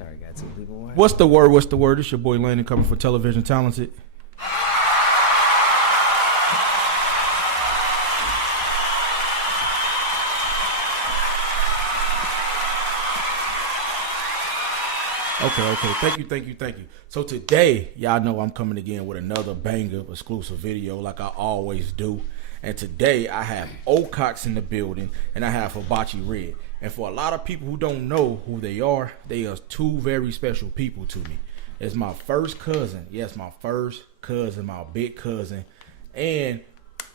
Sorry, got two people. What's the word? What's the word? It's your boy Landon coming for Television Talented. Okay. Thank you. So today, y'all know I'm coming again with another banger exclusive video like I always do. And today I have Okots in the building and I have Hibachi Red. And for a lot of people who don't know who they are two very special people to me. It's my first cousin. Yes, my first cousin, my big cousin. And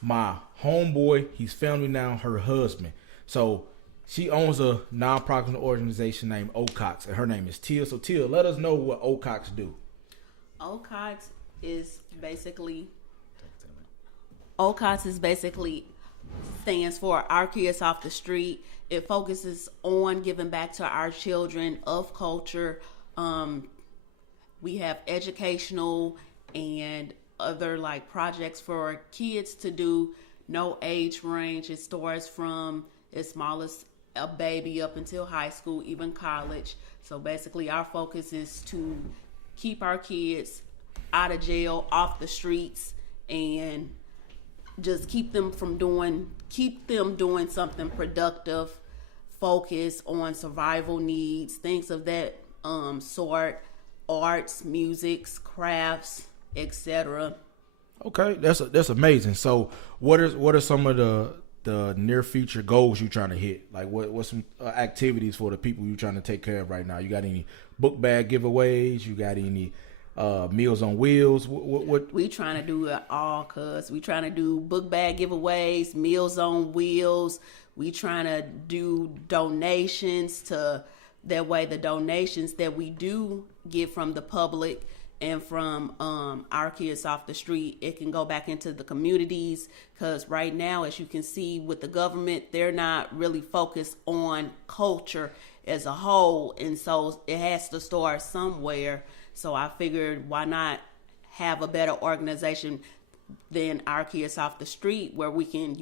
my homeboy, he's family now, her husband. So she owns a non-profit organization named Okots, and her name is Tia. So Tia, let us know what Okots do. Okots is basically stands for Our Kids Off the Street. It focuses on giving back to our children of culture. We have educational and other like projects for kids to do. No age range. It starts from as small as a baby up until high school, even college. So basically our focus is to keep our kids out of jail, off the streets, and just keep them doing something productive, focus on survival needs, things of that sort, arts, musics, crafts, etc. Okay, that's amazing. So what are some of the near future goals you trying to hit? Like what's some activities for the people you trying to take care of right now? You got any book bag giveaways? You got any Meals on Wheels? What we trying to do it all, cuz we trying to do book bag giveaways, Meals on Wheels. We trying to do donations to that way. The donations that we do get from the public and from Our Kids Off the Street, it can go back into the communities, because right now, as you can see with the government, they're not really focused on culture as a whole, and so it has to start somewhere. So I figured, why not have a better organization than Our Kids Off the Street, where we can,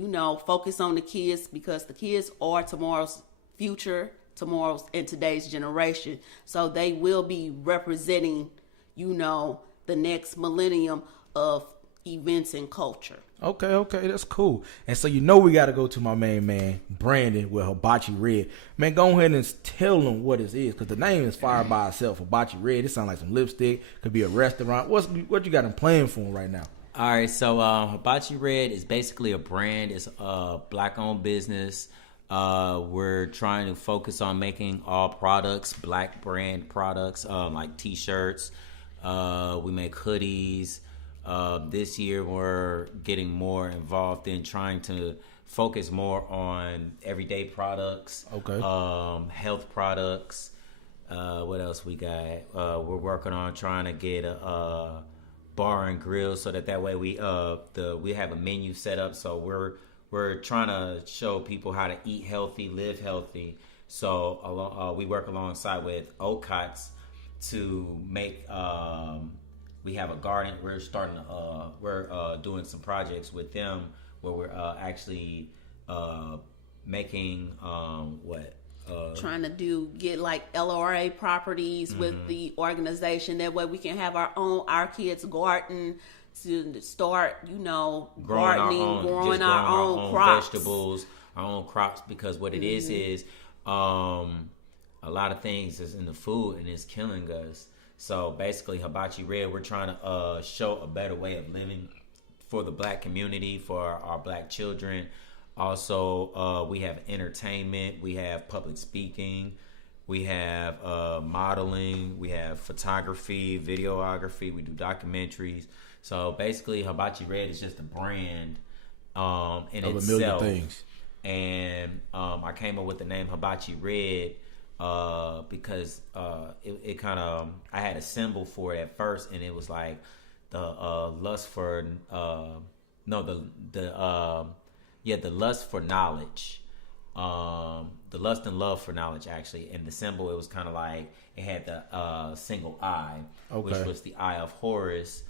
focus on the kids, because the kids are tomorrow's future, tomorrow's and today's generation. So they will be representing, the next millennium of events and culture. Okay, that's cool. And so we got to go to my main man, Brandon, with Hibachi Red. Man, go ahead and tell them what it is, because the name is fire by itself, Hibachi Red. It sounds like some lipstick. Could be a restaurant. What you got in plan for them right now? All right, so Hibachi Red is basically a brand. It's a black-owned business. We're trying to focus on making all products, black brand products, like T-shirts. We make hoodies. This year we're getting more involved in trying to focus more on everyday products. Okay. Health products. What else we got? We're working on trying to get a bar and grill, so that way we have a menu set up. So we're trying to show people how to eat healthy, live healthy. So we work alongside with Okots to make. We have a garden. We're starting. We're doing some projects with them where we're actually making trying to get like LRA properties with the organization. That way we can have our kids' garden to start, gardening, growing our own crops, vegetables, our own crops. Because what it is a lot of things is in the food and it's killing us. So basically, Hibachi Red, we're trying to show a better way of living for the black community, for our black children. Also, we have entertainment, we have public speaking, we have modeling, we have photography, videography, we do documentaries. So basically, Hibachi Red is just a brand in itself. A million things. And I came up with the name Hibachi Red because it kind of, I had a symbol for it at first, and it was like the lust for the lust for knowledge, the lust and love for knowledge, actually. And the symbol, it was kind of like, it had the single eye, which was the eye of Horus,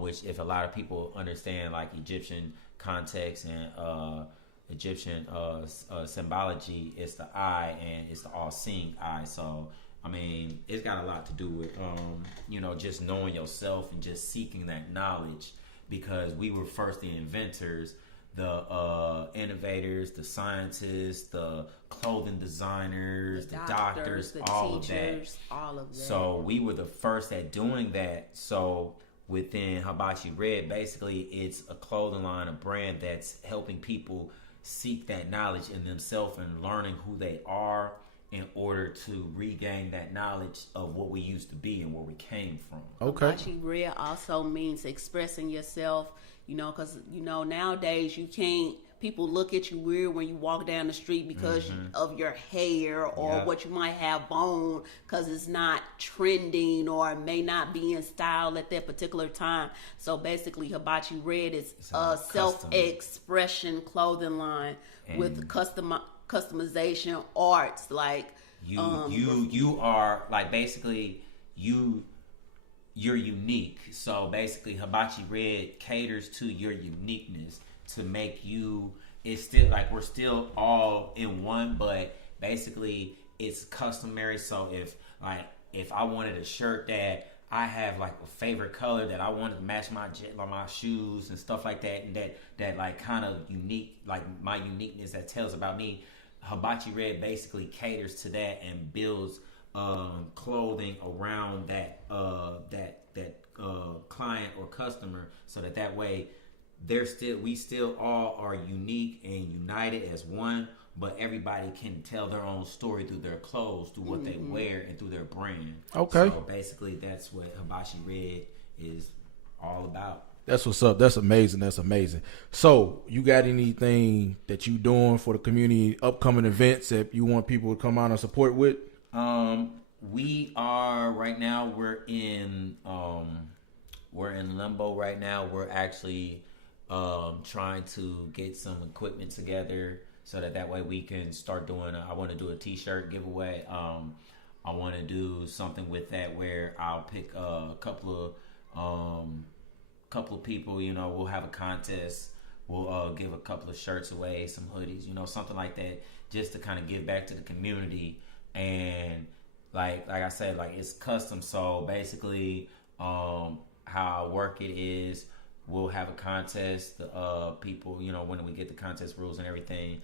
which, if a lot of people understand like Egyptian context and Egyptian symbology, it's the eye, and it's the all-seeing eye. So I mean, it's got a lot to do with, just knowing yourself and just seeking that knowledge, because we were first the inventors, the innovators, the scientists, the clothing designers, the doctors, the all teachers, of that. All of that. So we were the first at doing that. So within Hibachi Red, basically it's a clothing line, a brand that's helping people seek that knowledge in themselves and learning who they are in order to regain that knowledge of what we used to be and where we came from. Okay. Hibachi Red also means expressing yourself, because, nowadays you can't, people look at you weird when you walk down the street because of your hair or what you might have on, because it's not trending or may not be in style at that particular time. So basically Hibachi Red is a self-expression clothing line with customization arts, like you are like, basically you're unique. So basically Hibachi Red caters to your uniqueness to make you, it's still like we're still all in one, but basically it's customary. So if I wanted a shirt that I have like a favorite color that I wanted to match my shoes and stuff like that, and that like kind of unique, like my uniqueness that tells about me, Hibachi Red basically caters to that and builds clothing around that client or customer, so that way we still all are unique and united as one, but everybody can tell their own story through their clothes, through what they wear, and through their brand. Okay. So basically that's what Hibachi Red is all about. That's what's up. That's amazing. That's amazing. So, you got anything that you doing for the community, upcoming events that you want people to come out and support with? We are right now. We're in limbo right now. We're actually trying to get some equipment together so that way we can start doing. I want to do a T-shirt giveaway. I want to do something with that where I'll pick a couple of people. We'll have a contest. We'll give a couple of shirts away, some hoodies, something like that, just to kind of give back to the community. And like I said, like it's custom. So basically, how I work it is, we'll have a contest. People, when we get the contest rules and everything,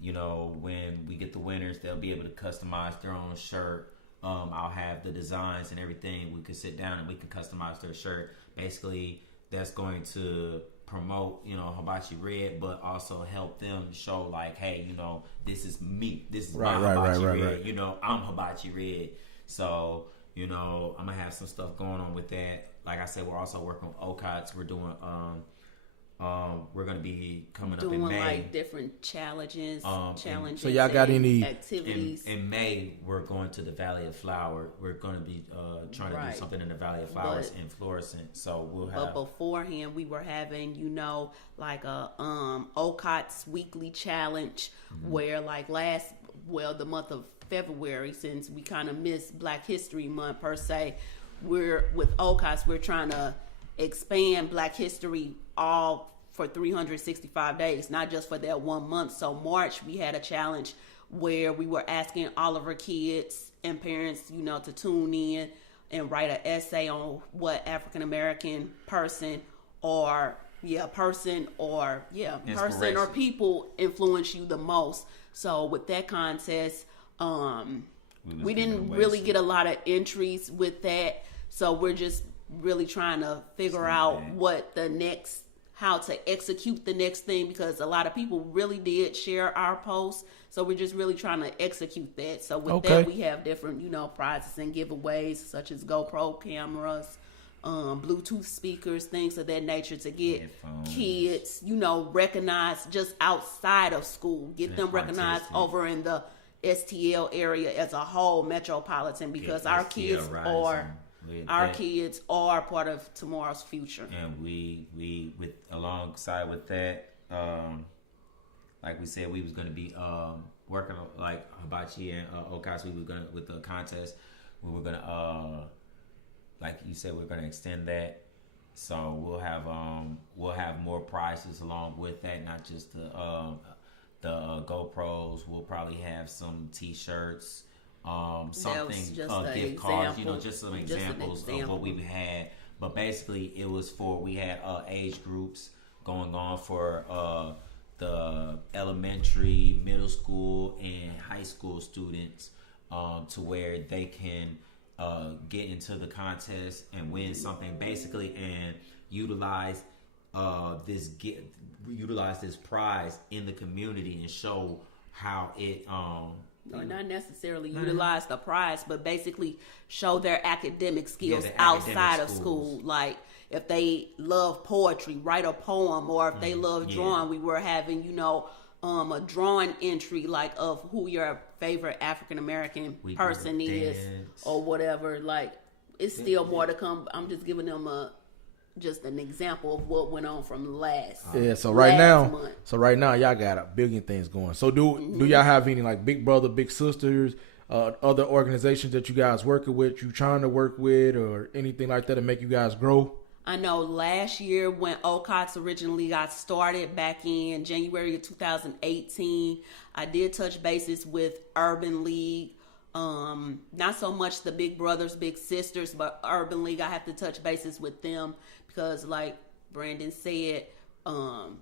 when we get the winners, they'll be able to customize their own shirt. I'll have the designs and everything. We can sit down and we can customize their shirt. Basically, that's going to promote, Hibachi Red, but also help them show like, hey, this is me. This is my Hibachi Red. I'm Hibachi Red. So, I'm gonna have some stuff going on with that. Like I said, we're also working with okots. We're doing we're gonna be coming up in May, like different challenges. So y'all got any activities? In May, we're going to the Valley of Flower. We're gonna be trying to do something in the Valley of Flowers in Fluorescent. So we'll have. But beforehand, we were having like a okots weekly challenge where like the month of February, since we kind of missed Black History Month per se, with okots we're trying to expand Black history all for 365 days, not just for that 1 month. So March, we had a challenge where we were asking all of our kids and parents, to tune in and write an essay on what African American person or people influence you the most. So with that contest, we didn't really get a lot of entries with that. So we're just really trying to figure out how to execute the next thing, because a lot of people really did share our posts. So we're just really trying to execute that. So with that, we have different, prizes and giveaways, such as GoPro cameras, Bluetooth speakers, things of that nature, to get kids, recognized just outside of school, get them recognized over in the STL area as a whole, metropolitan, because our kids are part of tomorrow's future. And we with alongside with that, like we said, we was going to be working like Hibachi and okots. We were going to, with the contest, we were going to like you said, we're going to extend that. So we'll have more prizes along with that, not just the GoPros. We'll probably have some T-shirts. something, just an gift cards, example. just some Just an examples of example. what we've had. But basically, it was we had age groups going on for the elementary, middle school, and high school students, to where they can get into the contest and win something, basically, and utilize this prize in the community and show how it not necessarily utilize the prize, but basically show their academic skills their outside academic of schools. school. Like if they love poetry, write a poem, or if they love drawing, we were having, a drawing entry like of who your favorite African American person is, or whatever. Like it's still more to come. I'm just giving them just an example of what went on from last. Yeah, so right now, month. y'all got a billion things going. So do y'all have any like big brother, big sisters, other organizations that you guys working with, you trying to work with, or anything like that to make you guys grow? I know last year when okots originally got started back in January of 2018, I did touch bases with Urban League. Not so much the big brothers, big sisters, but Urban League, I have to touch bases with them because like Brandon said,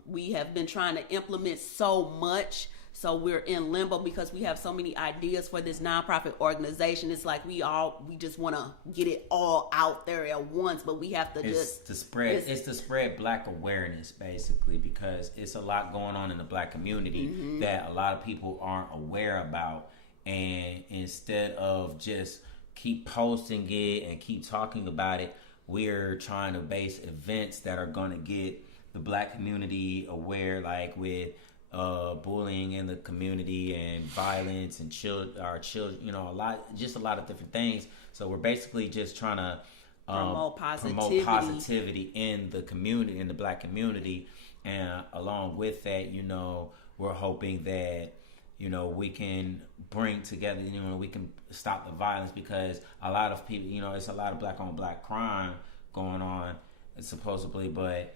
we have been trying to implement so much. So we're in limbo because we have so many ideas for this nonprofit organization. It's like we just want to get it all out there at once, but we have to it's to spread Black awareness, basically, because it's a lot going on in the Black community that a lot of people aren't aware about. And instead of just keep posting it and keep talking about it, we're trying to base events that are going to get the Black community aware, like with bullying in the community and violence and our children, a lot of different things. So we're basically just trying to promote positivity in the community, in the Black community. And along with that, we're hoping that we can bring together, we can stop the violence, because a lot of people, it's a lot of Black on Black crime going on, supposedly, but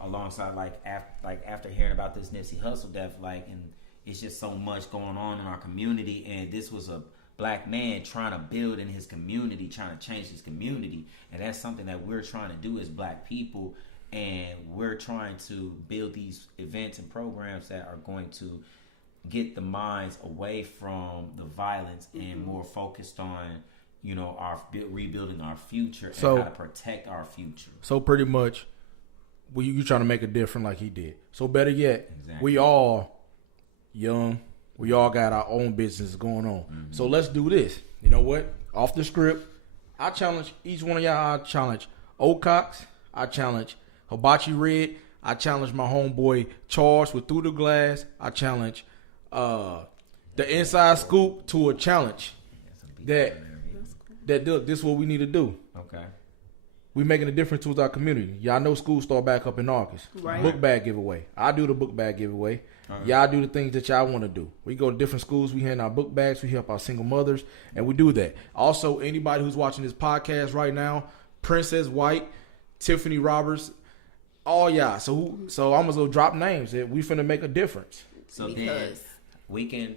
alongside after hearing about this Nipsey Hussle death, and it's just so much going on in our community, and this was a Black man trying to build in his community, trying to change his community, and that's something that we're trying to do as Black people, and we're trying to build these events and programs that are going to get the minds away from the violence and more focused on our rebuilding our future and how to protect our future. So pretty much you trying to make a difference like he did. So better yet, exactly. We all young, we all got our own business going on. So let's do this. You know what? Off the script, I challenge each one of y'all. I challenge Okots. I challenge Hibachi Red. I challenge my homeboy Charles with Through the Glass. I challenge the Inside Scoop to a challenge that this is what we need to do. Okay. We making a difference with our community. Y'all know school start back up in August. Right. Book bag giveaway. I do the book bag giveaway. Y'all do the things that y'all want to do. We go to different schools. We hand out book bags. We help our single mothers, and we do that. Also, anybody who's watching this podcast right now, Princess White, Tiffany Roberts, all y'all. So I'm gonna go drop names. That we finna make a difference. So then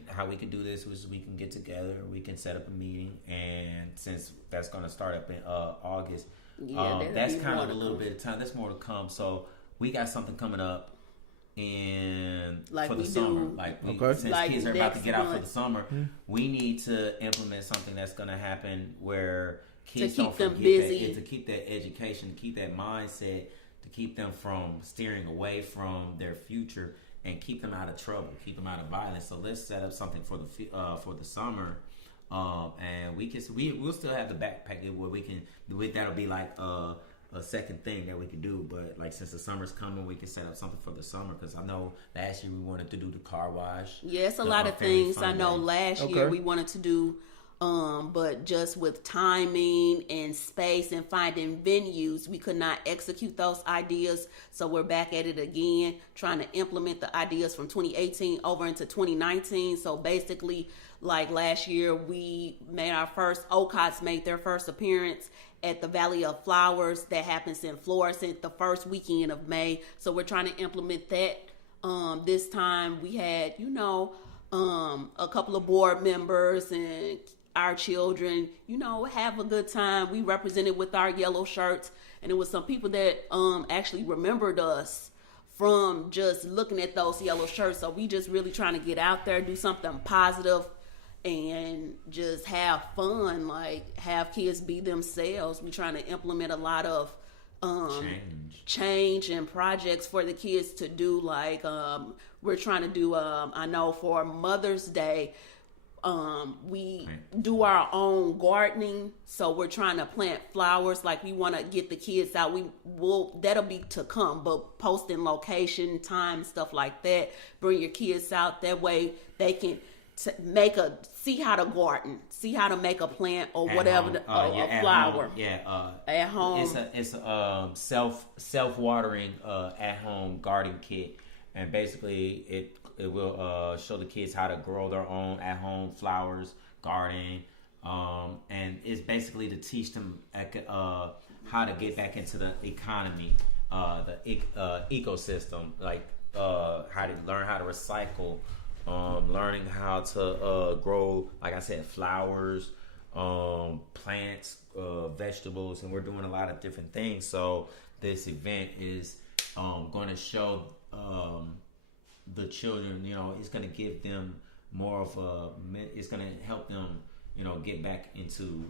how we can do this is we can get together. We can set up a meeting, and since that's gonna start up in August. That's kind of a little bit of time. There's more to come. So we got something coming up for the summer. Since kids are about to get out for the summer, we need to implement something that's going to happen where kids don't forget to keep that education, to keep that mindset, to keep them from steering away from their future and keep them out of trouble, keep them out of violence. So let's set up something for the summer. And we'll still have the backpack where that'll be like a second thing that we can do. But like since the summer's coming, we can set up something for the summer, because I know last year we wanted to do the car wash. Yeah, it's a lot of things. I know last year we wanted to do, but just with timing and space and finding venues, we could not execute those ideas. So we're back at it again, trying to implement the ideas from 2018 over into 2019. So basically, like last year, Okots made their first appearance at the Valley of Flowers that happens in Florissant the first weekend of May. So we're trying to implement that. This time we had, a couple of board members and our children, have a good time. We represented with our yellow shirts, and it was some people that actually remembered us from just looking at those yellow shirts. So we just really trying to get out there, do something positive, and just have fun, like have kids be themselves. We trying to implement a lot of change and projects for the kids to do. Like we're trying to do I know for Mother's Day, we do our own gardening, so we're trying to plant flowers. Like we want to get the kids out. That'll be to come, but posting location, time, stuff like that. Bring your kids out, that way they can see how to garden, see how to make a plant or at whatever, a flower. At home. It's a self-watering at-home garden kit, and basically it will show the kids how to grow their own at-home flowers, garden, and it's basically to teach them how to get back into the economy, the ecosystem, like how to learn how to recycle. Learning how to grow, like I said, flowers, plants, vegetables, and we're doing a lot of different things. So this event is going to show the children, it's going to give them more of it's going to help them, get back into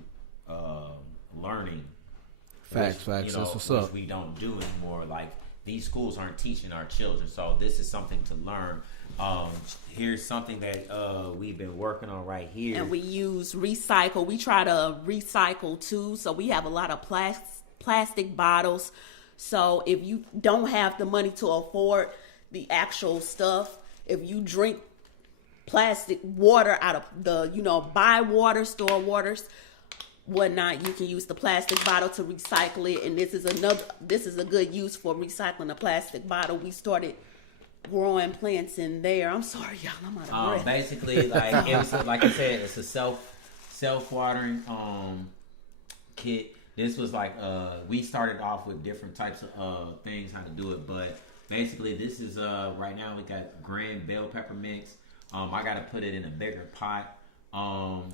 learning. Facts. That's what's up. Which we don't do anymore. Like these schools aren't teaching our children, so this is something to learn. Here's something that we've been working on right here. And we use recycle. We try to recycle too. So we have a lot of plastic bottles. So if you don't have the money to afford the actual stuff, if you drink plastic water out of the, buy water, store waters, whatnot, you can use the plastic bottle to recycle it. And this is a good use for recycling a plastic bottle. We started growing plants in there. I'm sorry, y'all. I'm out of breath. Basically, like it was, like I said, it's a self-watering kit. This was like we started off with different types of things how to do it, but basically this is right now we got grand bell pepper mix. I got to put it in a bigger pot.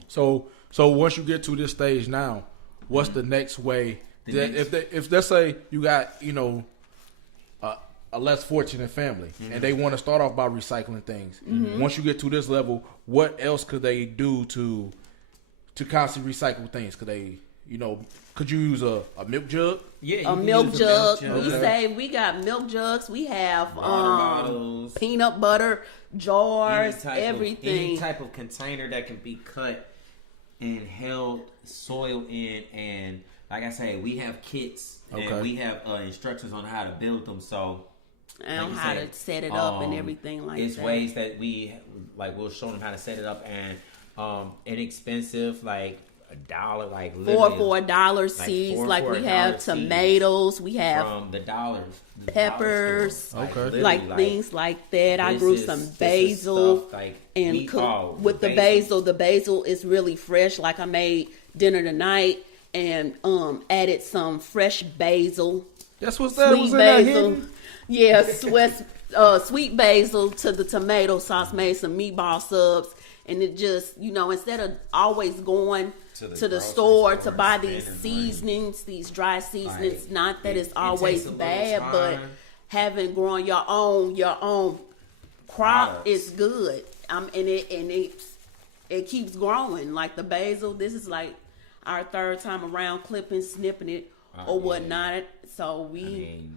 So once you get to this stage now, what's the next way? If let's say you got a less fortunate family, and they want to start off by recycling things. Once you get to this level, what else could they do to constantly recycle things? Could they, could you use a milk jug? Yeah, a milk jug. We say we got milk jugs. We have bottles, peanut butter jars, everything. Any type of container that can be cut and held soil in, and like I say, we have kits and we have instructions on how to build them. So. And how to set it up and everything like that. It's ways that we'll show them how to set it up, and inexpensive, like $1, like for $4 seeds. Like we have tomatoes, we have from the dollars, peppers, okay, like things like that. I grew some basil, and cooked with the basil. The basil is really fresh. Like I made dinner tonight and added some fresh basil. That's what's that was in basil. Yeah, sweet basil to the tomato sauce, made some meatball subs, and it just, instead of always going to the store to buy these seasonings, these dry seasonings, right. Not that it's always bad, but having grown your own crop is good. And it keeps growing. Like the basil, this is like our third time around clipping, snipping it or whatnot. So we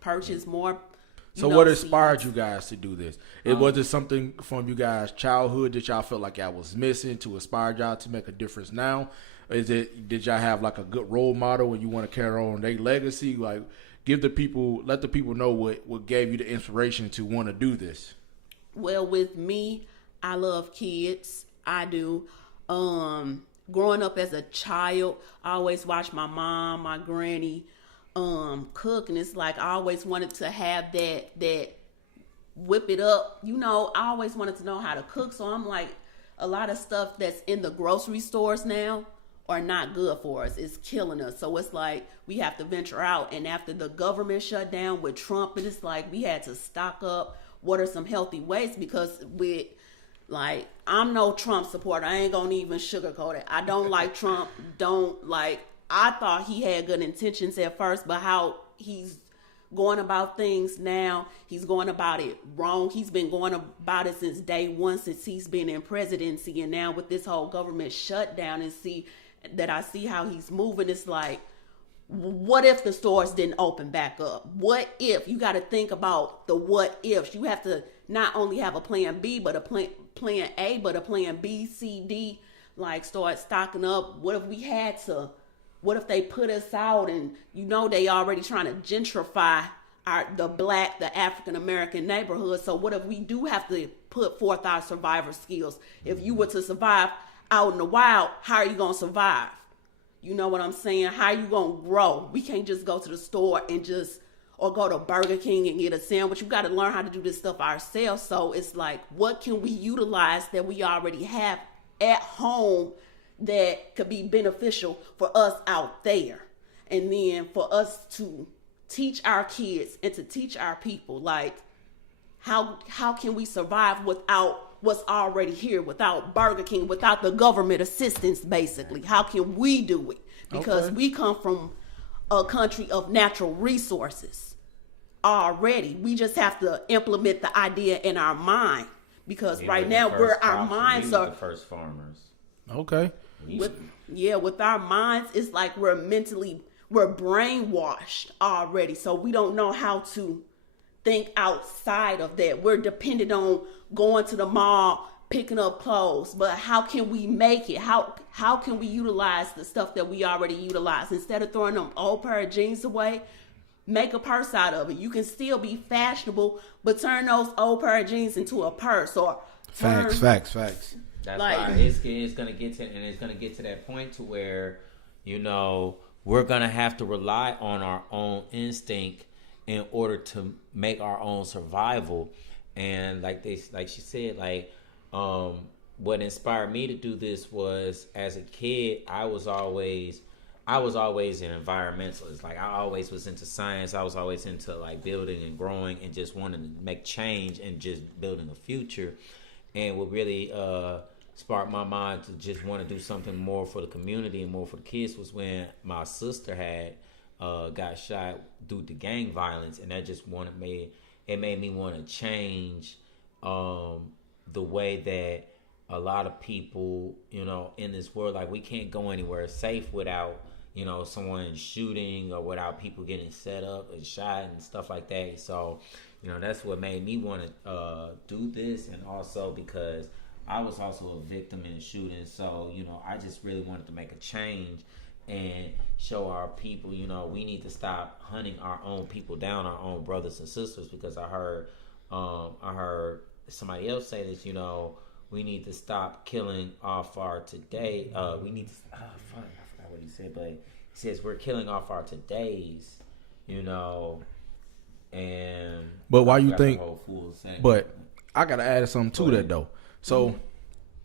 purchase more. So what inspired you guys to do this? Was it something from you guys' childhood that y'all felt like y'all was missing to inspire y'all to make a difference now? Did y'all have like a good role model and you want to carry on their legacy? Like let the people know what gave you the inspiration to want to do this? Well, with me, I love kids. I do. Growing up as a child, I always watched my mom, my granny, cook, and it's like I always wanted to have that whip it up. I always wanted to know how to cook. So I'm like, a lot of stuff that's in the grocery stores now are not good for us. It's killing us. So it's like we have to venture out. And after the government shut down with Trump, it's like we had to stock up. What are some healthy ways? Because with Like, I'm no Trump supporter. I ain't gonna even sugarcoat it. I don't like Trump. I thought he had good intentions at first, but how he's going about things now, he's going about it wrong. He's been going about it since day one, since he's been in presidency. And now with this whole government shutdown I see how he's moving, it's like, what if the stores didn't open back up? What if? You got to think about the what ifs. You have to not only have a plan B, but a plan A, but a plan B, C, D, like start stocking up. What if they put us out and they already trying to gentrify the African American neighborhood. So what if we do have to put forth our survivor skills? If you were to survive out in the wild, how are you going to survive? You know what I'm saying? How are you going to grow? We can't just go to the store or go to Burger King and get a sandwich. You got to learn how to do this stuff ourselves. So it's like, what can we utilize that we already have at home that could be beneficial for us out there? And then for us to teach our kids and to teach our people, like, how can we survive without what's already here, without Burger King, without the government assistance, basically? How can we do it? Because we come from a country of natural resources already. We just have to implement the idea in our mind, because right now our minds are the first farmers. Okay. With our minds, it's like we're brainwashed already. So we don't know how to think outside of that. We're dependent on going to the mall, picking up clothes. But how can we make it? How can we utilize the stuff that we already utilize? Instead of throwing them old pair of jeans away, make a purse out of it. You can still be fashionable, but turn those old pair of jeans into a purse. Or facts. That's why it's gonna get to that point to where, we're gonna have to rely on our own instinct in order to make our own survival. And like she said, what inspired me to do this was, as a kid, I was always an environmentalist. Like, I always was into science. I was always into like building and growing and just wanting to make change and just building a future. And what really sparked my mind to just want to do something more for the community and more for the kids was when my sister had got shot due to gang violence, and that just made me want to change the way that a lot of people, in this world, like, we can't go anywhere safe without someone shooting or without people getting set up and shot and stuff like that. So that's what made me want to do this, and also because I was also a victim in the shooting. So I just really wanted to make a change and show our people, we need to stop hunting our own people down, our own brothers and sisters. Because I heard somebody else say this, we need to stop killing off our today. We need to. I forgot what he said, but he says we're killing off our todays, and. But why you think? But I gotta add something to that though. So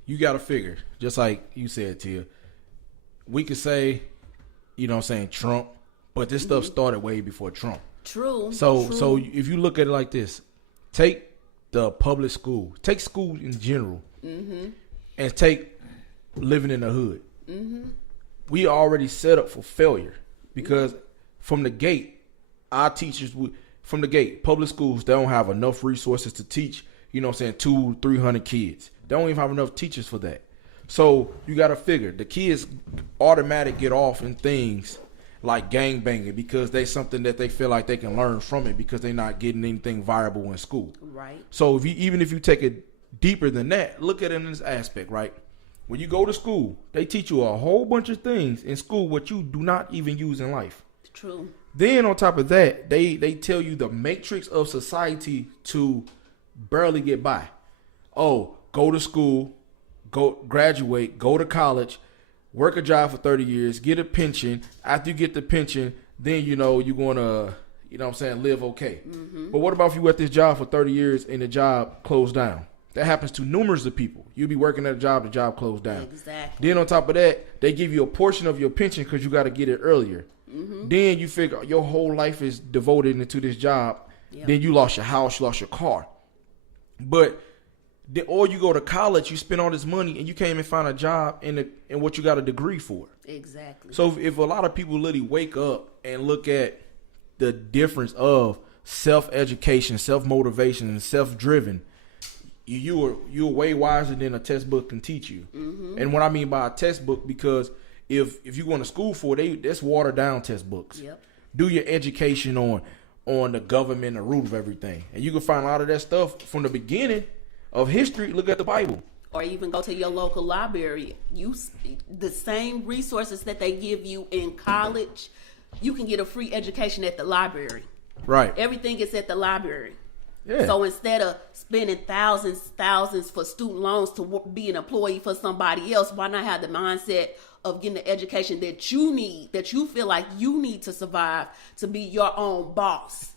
you gotta figure, just like you said, Tia. We could say, Trump, but this stuff started way before Trump. True. So if you look at it like this, take the public school, take school in general, and take living in the hood. We already set up for failure, because from the gate, our teachers from the gate, public schools, they don't have enough resources to teach, 200-300 kids. They don't even have enough teachers for that. So you got to figure the kids automatically get off in things like gangbanging because they something that they feel like they can learn from it because they're not getting anything viable in school. Right. So even if you take it deeper than that, look at it in this aspect, right? When you go to school, they teach you a whole bunch of things in school what you do not even use in life. True. Then on top of that, they tell you the matrix of society to barely get by. Oh, go to school, go graduate, go to college, work a job for 30 years, get a pension. After you get the pension, then you're going to, live okay. But what about if you at this job for 30 years and the job closed down? That happens to numerous of people. You'll be working at a job, the job closed down. Exactly. Then on top of that, they give you a portion of your pension because you got to get it earlier. Then you figure your whole life is devoted into this job. Yep. Then you lost your house, you lost your car. But Or you go to college, you spend all this money, and you can't even find a job in what you got a degree for. Exactly. So if a lot of people literally wake up and look at the difference of self-education, self-motivation, and self-driven, you're way wiser than a textbook can teach you. Mm-hmm. And what I mean by a textbook, because if you go to school for it, that's watered down textbooks. Yep. Do your education on the government, the root of everything, and you can find a lot of that stuff from the beginning of history. Look at the Bible. Or even go to your local library. The same resources that they give you in college, you can get a free education at the library. Right. Everything is at the library. Yeah. So instead of spending thousands for student loans to be an employee for somebody else, why not have the mindset of getting the education that you need, that you feel like you need to survive, to be your own boss?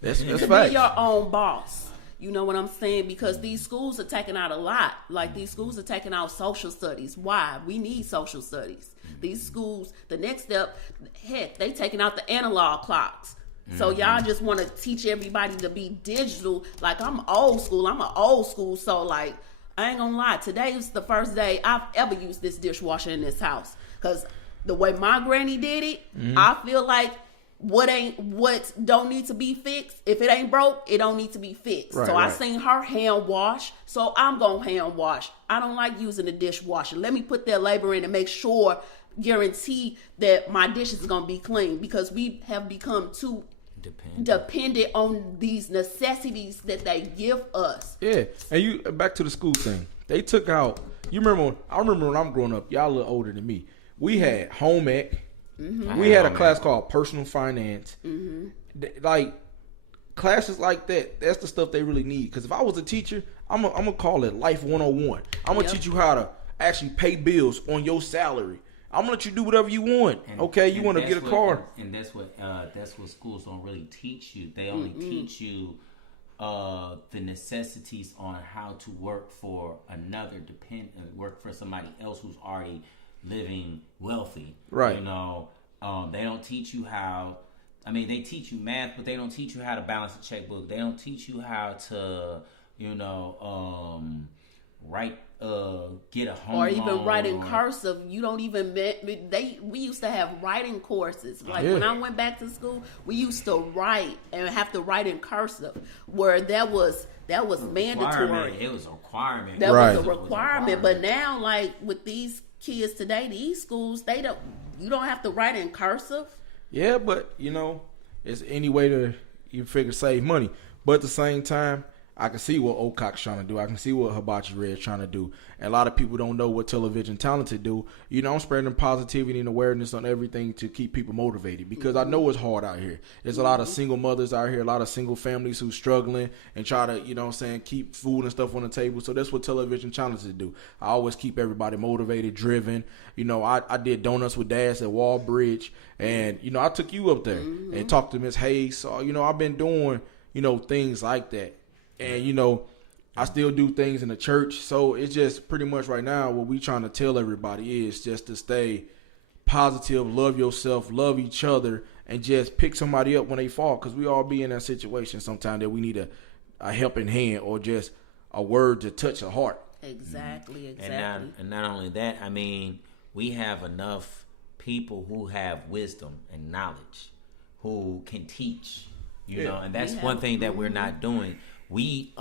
That's to fact. be your own boss. You know what I'm saying? Because these schools are taking out a lot. Like, these schools are taking out social studies. Why? We need social studies. These schools, the next step, heck, they taking out the analog clocks. So y'all just want to teach everybody to be digital. Like, I'm old school. I'm an old school. So, like, I ain't gonna lie. Today is the first day I've ever used this dishwasher in this house. Because the way my granny did it, I feel like what don't need to be fixed, if it ain't broke, it don't need to be fixed. Right, so right. I seen her hand wash, so I'm gonna hand wash. I don't like using the dishwasher. Let me put that labor in and make sure, guarantee that my dishes is gonna be clean, because we have become too dependent on these necessities that they give us. Yeah, and you back to the school thing. They took out. I remember when I'm growing up. Y'all a little older than me. We had home ec. Mm-hmm. We had a class called personal finance. Mm-hmm. Like, classes like that, that's the stuff they really need. Because if I was a teacher, I'm gonna call it Life 101. I'm gonna teach you how to actually pay bills on your salary. I'm gonna let you do whatever you want. You want to get a car, and that's what schools don't really teach you. They only teach you the necessities on how to work for work for somebody else who's already living wealthy. Right. You know, they don't teach you how. I mean, they teach you math, but they don't teach you how to balance a checkbook. They don't teach you how to, write, get a home or even loan, write in cursive. You don't even we used to have writing courses. Like, when I went back to school, we used to write and have to write in cursive, where that was mandatory. It was a requirement. That was a requirement. But now, like, with these kids today, these schools, you don't have to write in cursive. Yeah, but it's any way to you figure save money. But at the same time, I can see what okots trying to do. I can see what Hibachi Red trying to do. And a lot of people don't know what Television Talented do. I'm spreading positivity and awareness on everything to keep people motivated, because I know it's hard out here. There's a lot of single mothers out here, a lot of single families who's struggling and try to, keep food and stuff on the table. So that's what Television Talented do. I always keep everybody motivated, driven. I did donuts with dads at Wallbridge, and, I took you up there and talked to Miss Hayes. So, I've been doing, things like that. And, I still do things in the church. So it's just pretty much right now what we trying to tell everybody is just to stay positive, love yourself, love each other, and just pick somebody up when they fall. Because we all be in that situation sometimes that we need a helping hand or just a word to touch a heart. Exactly. And not only that, I mean, we have enough people who have wisdom and knowledge who can teach, and that's one thing that we're not doing. We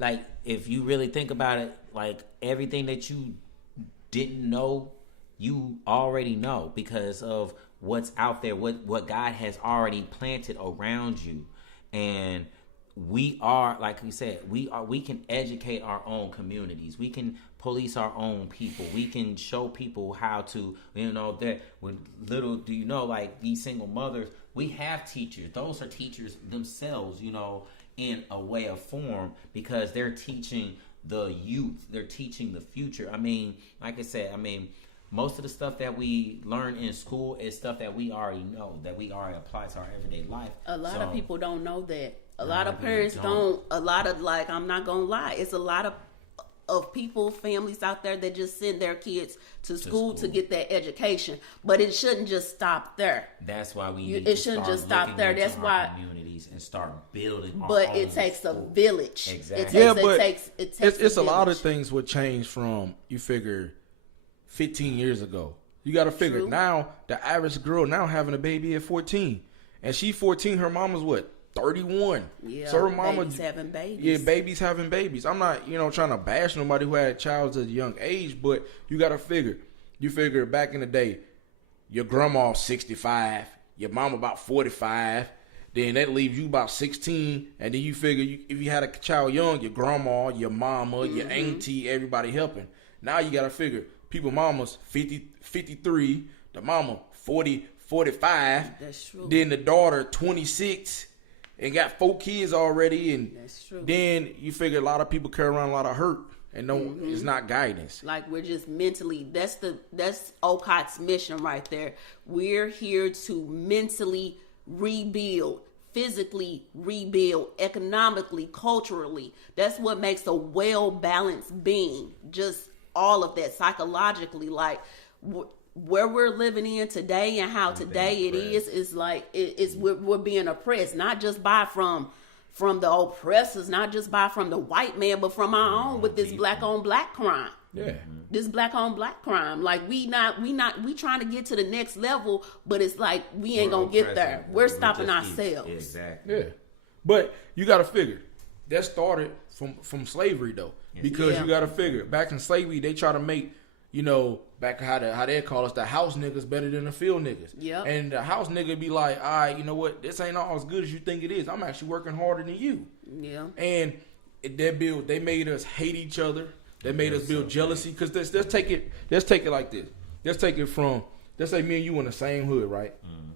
like, if you really think about it, like, everything that you didn't know, you already know, because of what's out there, what God has already planted around you. And we are, like we said, we can educate our own communities. We can police our own people. We can show people how to, that with little do you know, like, these single mothers, we have teachers. Those are teachers themselves, in a way of form, because they're teaching the youth. They're teaching the future. I mean, like I said, most of the stuff that we learn in school is stuff that we already know, that we already apply to our everyday life. A lot of people don't know that. A lot of parents don't. A lot of, like, I'm not gonna lie, it's a lot of of people, families out there that just send their kids to school to get that education, but it shouldn't just stop there. That's why we need it to shouldn't start just stop there. looking That's into why our communities and start building. But our it own takes a school. village. Exactly. It takes it's a lot of village. things would change from, you figure, 15 years ago. You got to figure True. now the average girl now having a baby at 14, and she 14. Her mama's what, 31. Yeah, so her mama babies having babies. Yeah, babies having babies. I'm not trying to bash nobody who had a child at a young age, but you got to figure. You figure back in the day, your grandma 65, your mama about 45. Then that leaves you about 16, and then you figure if you had a child young, your grandma, your mama, your auntie, everybody helping. Now you got to figure people mamas 50, 53, the mama 40, 45. That's true. Then the daughter 26 and got 4 kids already, and That's true. then you figure a lot of people carry around a lot of hurt and it's not guidance. Like we're just mentally. That's Okot's mission right there. We're here to mentally rebuild, physically rebuild, economically, culturally. That's what makes a well-balanced being. Just all of that psychologically, like where we're living in today and how today it is like we're being oppressed, not just by from the oppressors, not just by from the white man, but from our own with this black on black crime. Yeah. This black on black crime. Like we trying to get to the next level, but it's like we ain't gonna get there. We're stopping ourselves. Exactly. Yeah. But you got to figure that started from slavery though, because you got to figure back in slavery they try to make back how they call us the house niggas better than the field niggas. Yep. And the house nigga be like, all right, you know what? This ain't all as good as you think it is. I'm actually working harder than you. Yeah. And they made us hate each other. They made us build jealousy. Because let's take it like this. Let's take it from, let's say me and you in the same hood, right? Mm-hmm.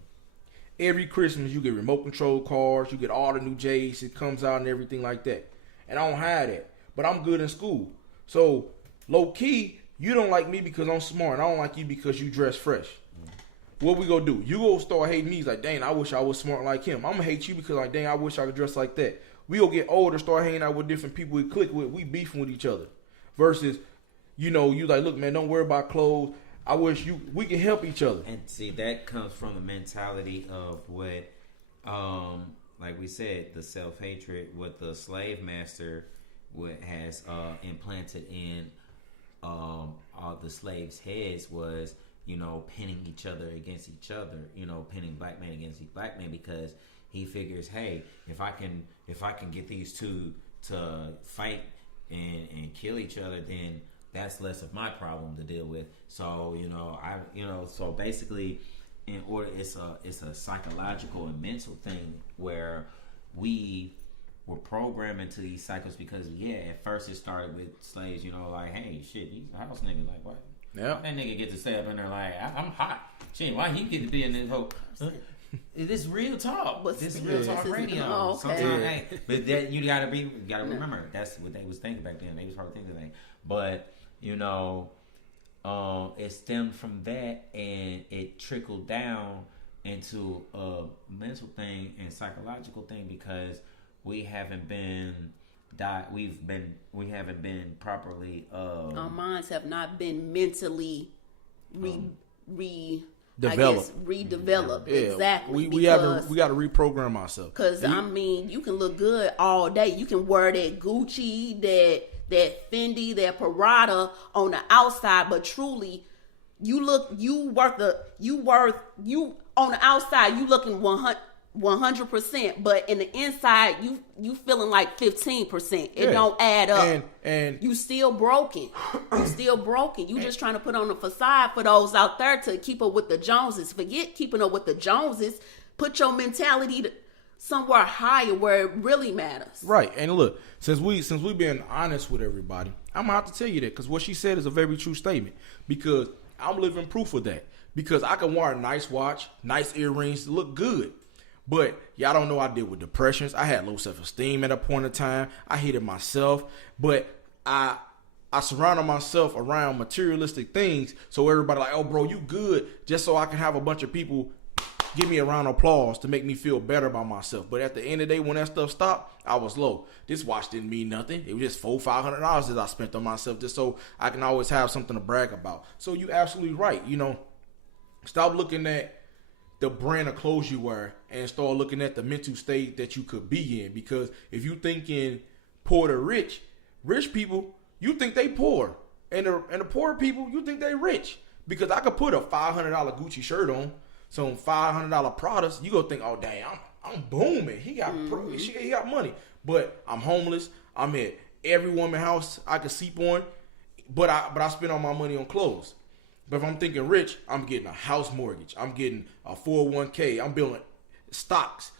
Every Christmas you get remote control cars, you get all the new J's, it comes out and everything like that. And I don't have that. But I'm good in school. So low key, you don't like me because I'm smart. I don't like you because you dress fresh. Mm-hmm. What we gonna do? You gonna start hating me. He's like, dang, I wish I was smart like him. I'm gonna hate you because like, dang, I wish I could dress like that. We gonna get older, start hanging out with different people we click with. We beefing with each other. Versus, you like, look, man, don't worry about clothes. I wish we can help each other. And see, that comes from the mentality of what, like we said, the self-hatred, what the slave master has implanted in all the slaves' heads was, pinning each other against each other, pinning black man against black man, because he figures, hey, if I can get these two to fight and kill each other, then that's less of my problem to deal with. So so basically, in order, it's a psychological and mental thing where we were programmed into these cycles, because at first it started with slaves, like, hey, shit, he's a house nigga, like, what? Yeah. That nigga get to stay up in there like, I'm hot. Shit, why he get to be in this whole? This real talk. This is real talk radio. Oh, okay. Sometimes, hey, but that you gotta remember that's what they was thinking back then. They was probably thinking that, but it stemmed from that, and it trickled down into a mental thing and psychological thing, because we haven't been properly. Our minds have not been mentally redeveloped. Yeah, exactly. We got to reprogram ourselves. Because you can look good all day. You can wear that Gucci, that Fendi, that Prada on the outside, but truly, you on the outside you looking 100%, but in the inside you feeling like 15%. It don't add up. And you still broken. You just trying to put on a facade for those out there to keep up with the Joneses. Forget keeping up with the Joneses. Put your mentality somewhere higher where it really matters. Right. And look, since we being honest with everybody, I'm gonna have to tell you that, because what she said is a very true statement, because I'm living proof of that. Because I can wear a nice watch, nice earrings, look good. But y'all don't know I deal with depressions. I had low self-esteem at a point in time. I hated myself. But I surrounded myself around materialistic things. So everybody like, oh, bro, you good. Just so I can have a bunch of people give me a round of applause to make me feel better about myself. But at the end of the day, when that stuff stopped, I was low. This watch didn't mean nothing. It was just $400-$500 that I spent on myself just so I can always have something to brag about. So you absolutely right. You know, stop looking at the brand of clothes you wear and start looking at the mental state that you could be in. Because if you thinking poor to rich people, you think they poor. And the poor people, you think they rich. Because I could put a $500 Gucci shirt on, some $500 products. You go think, oh damn, I'm booming. He got he got money. But I'm homeless. I'm at every woman's house I could sleep on. But I spend all my money on clothes. But if I'm thinking rich, I'm getting a house mortgage. I'm getting a 401k. I'm building stocks.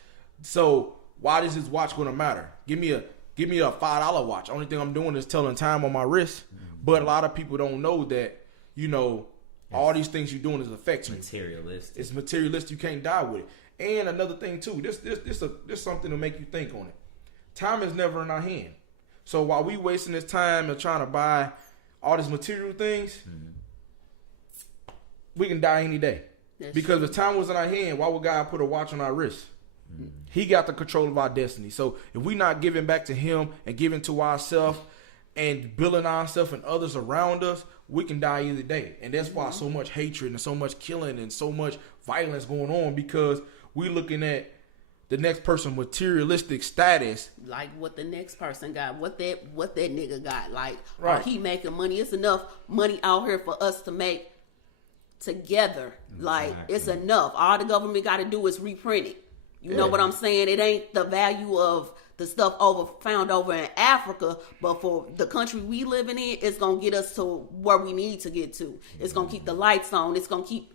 So why is this watch going to matter? Give me a $5 watch. Only thing I'm doing is telling time on my wrist. But a lot of people don't know that, you know, all these things you're doing is affecting you. Materialistic. It's materialistic. You can't die with it. And another thing too, this something to make you think on it. Time is never in our hand. So while we wasting this time and trying to buy all these material things, we can die any day. Because if time was in our hand, why would God put a watch on our wrist? He got the control of our destiny. So if we not giving back to him and giving to ourselves and building ourselves and others around us, we can die either day. And that's why so much hatred and so much killing and so much violence going on, because we looking at the next person materialistic status, like what the next person got, what that nigga got, like right. He making money. It's enough money out here for us to make together. Exactly. Like it's enough. All the government got to do is reprint it. You know what I'm saying? It ain't the value of the stuff found over in Africa, but for the country we living in, it's gonna get us to where we need to get to. It's gonna keep the lights on. It's gonna keep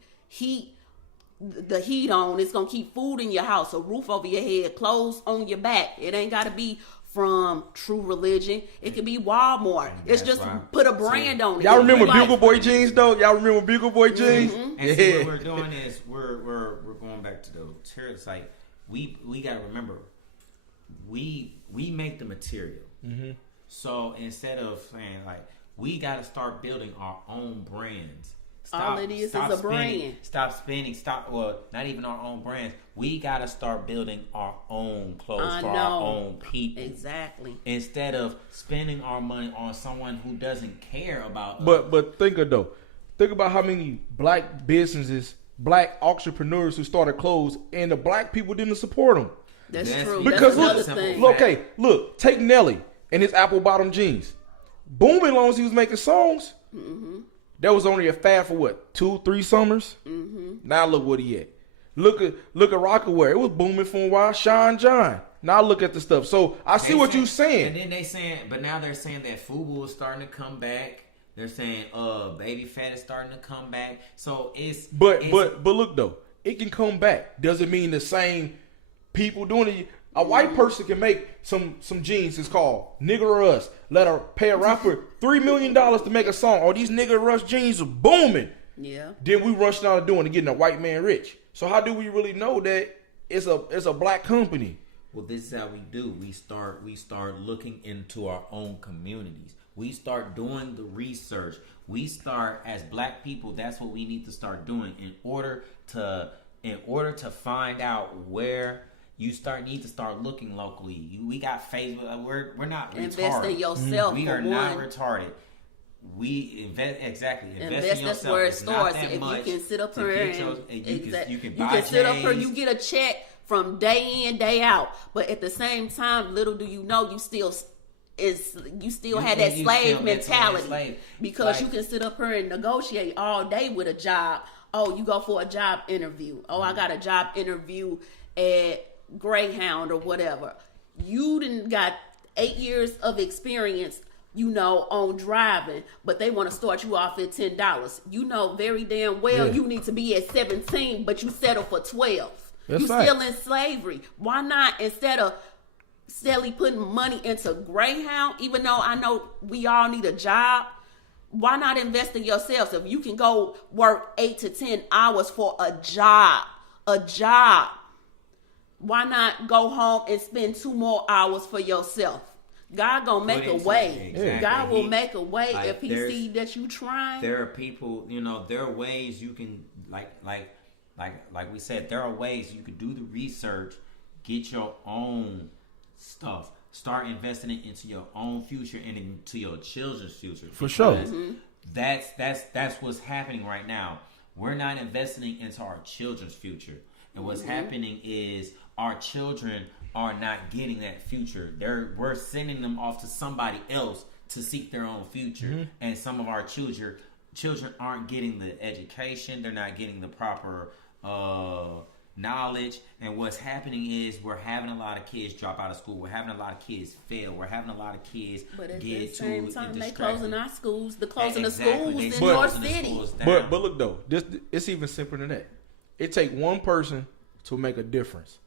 the heat on. It's gonna keep food in your house, a roof over your head, clothes on your back. It ain't gotta be from True Religion. It could be Walmart. It's just right. Put a brand on it. Y'all remember Bugle Boy jeans though? Y'all remember Bugle Boy jeans? Mm-hmm. And see, what we're doing is we're going back to the materials. Like we gotta remember, we make the material. Mm-hmm. So instead of saying like we gotta start building our own brands. All it is a brand. Stop spending. Well, not even our own brands. We gotta start building our own clothes for our own people. Exactly. Instead of spending our money on someone who doesn't care about us. But think about how many black businesses, black entrepreneurs who started clothes, and the black people didn't support them. That's true. Because that's look, take Nelly and his apple bottom jeans. Booming long as he was making songs. Mm-hmm. That was only a fad for what, 2-3 summers? Mm-hmm. Now look what he at. Look at Rockaware. It was booming for a while. Sean John. Now look at the stuff. So I see what you're saying. And then but now they're saying that FUBU is starting to come back. They're saying Baby Fat is starting to come back. So But look though, it can come back. Doesn't mean the same people doing it. A white person can make some jeans. It's called Nigga or Us. Let her pay a rapper $3 million to make a song. Oh, these Nigga or Us jeans are booming. Yeah. Then we rushing out of doing and getting a white man rich. So how do we really know that it's a black company? Well, this is how we do. We start looking into our own communities. We start doing the research. We start as black people. That's what we need to start doing in order to find out where. You need to start looking locally. We got Facebook. We're not retarded. Invest in yourself. We are not retarded. We invest in yourself. That's where it starts. If you can sit up here you can sit up here, you get a check from day in, day out. But at the same time, little do you know, you still had that slave mentality because you can sit up here and negotiate all day with a job. Oh, you go for a job interview. Oh, I got a job interview at Greyhound or whatever. You didn't got 8 years of experience, on driving, but they want to start you off at $10. You know very damn well you need to be at 17, but you settle for 12. You still in slavery. Why not, instead of Sally putting money into Greyhound, even though I know we all need a job, why not invest in yourself? If you can go work 8 to 10 hours for a job, why not go home and spend 2 more hours for yourself? God gonna make a way. Exactly. God will make a way if he see that you trying. There are people, there are ways you can like like we said, there are ways you could do the research, get your own stuff, start investing it into your own future and into your children's future. For sure. That's what's happening right now. We're not investing into our children's future. And what's happening is our children are not getting that future. We're sending them off to somebody else to seek their own future. And some of our children aren't getting the education. They're not getting the proper knowledge. And what's happening is we're having a lot of kids drop out of school. We're having a lot of kids fail. We're having a lot of kids get too distracted. But at the same time, they closing our schools. The closing of schools in North City. But look though, it's even simpler than that. It takes one person to make a difference.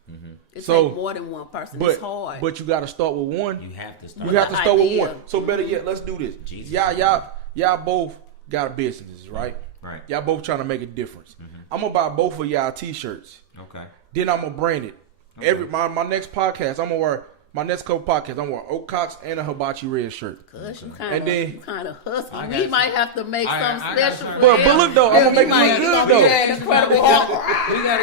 It takes more than one person. It's hard. But you got to start with one. You have to start. You have to start with one. So better yet, let's do this. Y'all both got businesses, right? Right. Y'all both trying to make a difference. I'm gonna buy both of y'all t-shirts. Okay. Then I'm gonna brand it. Okay. My next podcast, I'm gonna wear my next couple podcasts. I'm gonna wear okots and a Hibachi Red shirt. Cause you kind of husky. We might have to make something special for But look though, I'm gonna make it look good though. Incredible. We got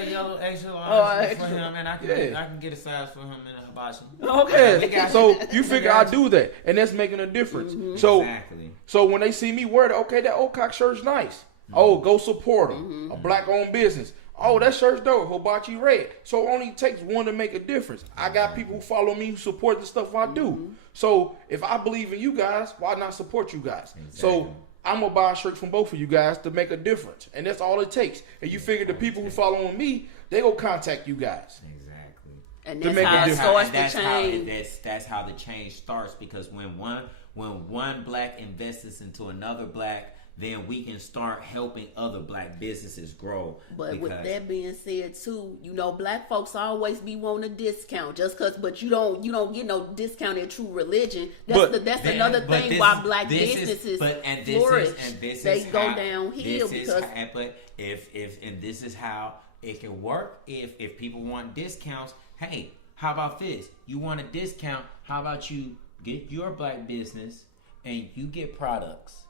a yellow extra large for him, and I can get a size for him in a hibachi. Okay, so you figure I do that, and that's making a difference. So when they see me wear it, okay, that okok shirt's nice. Oh, go support them. A black-owned business. Oh, that shirt's dope. Hibachi Red. So it only takes one to make a difference. I got people who follow me who support the stuff I do. So if I believe in you guys, why not support you guys? So I'm going to buy a shirt from both of you guys to make a difference. And that's all it takes. And you figure the people who follow me, they go contact you guys. Exactly. And that's how it starts to change. That's how the change starts, because when one black invests into another black, then we can start helping other black businesses grow. But with that being said, too, black folks always be wanting a discount but you don't get no discount in True Religion. That's another thing why black businesses flourish. They go downhill because. And this is how it can work. If people want discounts, hey, how about this? You want a discount? How about you get your black business and you get products?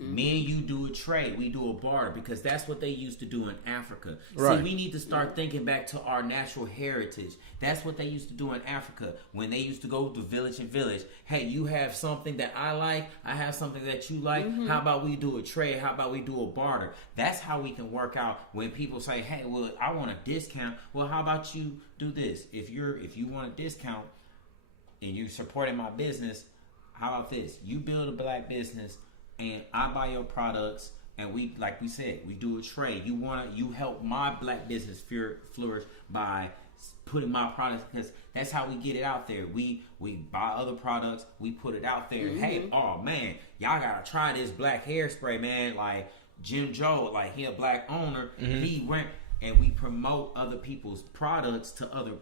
Me and you do a trade. We do a barter, because that's what they used to do in Africa. Right. See, we need to start thinking back to our natural heritage. That's what they used to do in Africa when they used to go to village and village. Hey, you have something that I like. I have something that you like. How about we do a trade? How about we do a barter? That's how we can work out when people say, hey, well, I want a discount. Well, how about you do this? If you want a discount and you're supporting my business, how about this? You build a black business and I buy your products, and we, like we said, we do a trade. You help my black business flourish by putting my products, because that's how we get it out there. We buy other products, we put it out there. Hey, oh man, y'all gotta try this black hairspray, man. Like Jim Joe, like he a black owner, he went. And we promote other people's products to other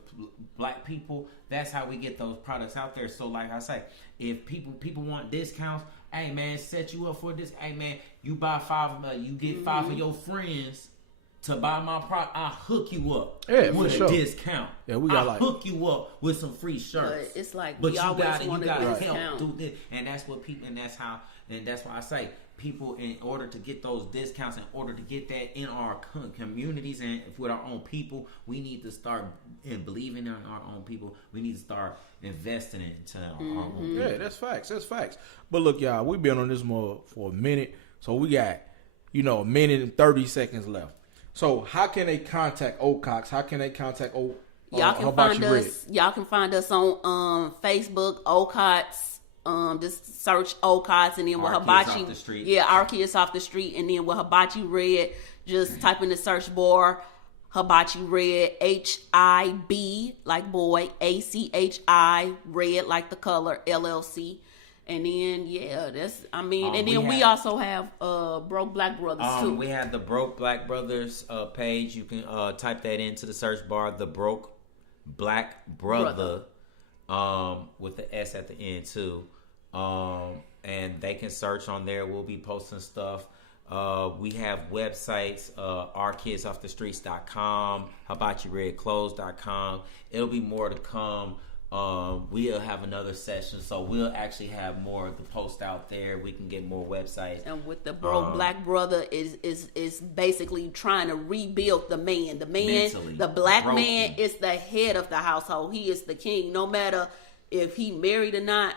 black people. That's how we get those products out there. So like I say, if people want discounts, hey man, set you up for this. Hey man, you buy 5 of them, you get 5 of your friends to buy my product. I'll hook you up with a discount. Yeah, we got I'll hook you up with some free shirts. But it's like, but you gotta help do this. And that's what people, and that's why I say, people, in order to get those discounts, in order to get that in our communities and with our own people, we need to start believing in our own people. We need to start investing into our own people. Yeah, that's facts. But look, y'all, we've been on this more for a minute, so we got a minute and 30 seconds left. So how can they contact Okots? How can they contact y'all can find us? Y'all can find us on Facebook, Okots. Just search Okots, and then with Hibachi. Yeah, our kids off the street, and then with Hibachi Red, just type in the search bar Hibachi Red, HIB like boy, ACHI Red like the color, LLC. And then we also have Broke Black Brothers too. We have the Broke Black Brothers page. You can type that into the search bar, the Broke Black Brother. With the S at the end too. And they can search on there. We'll be posting stuff. We have websites, ourkidsoffthestreets.com, hibachiredclothes.com. It'll be more to come. We'll have another session, so we'll actually have more of the post out there. We can get more websites. And with the black brother is basically trying to rebuild the man. The man, mentally, the black broken man is the head of the household. He is the king. No matter if he married or not,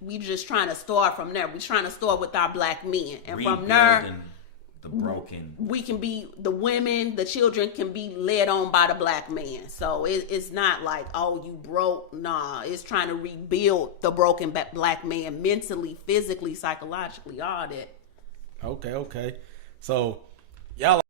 we just trying to start from there. We trying to start with our black men, and from there, the broken, we can be the women, the children can be led on by the black man. So it's not like, oh, you broke. Nah, it's trying to rebuild the broken black man mentally, physically, psychologically, all that. Okay. So y'all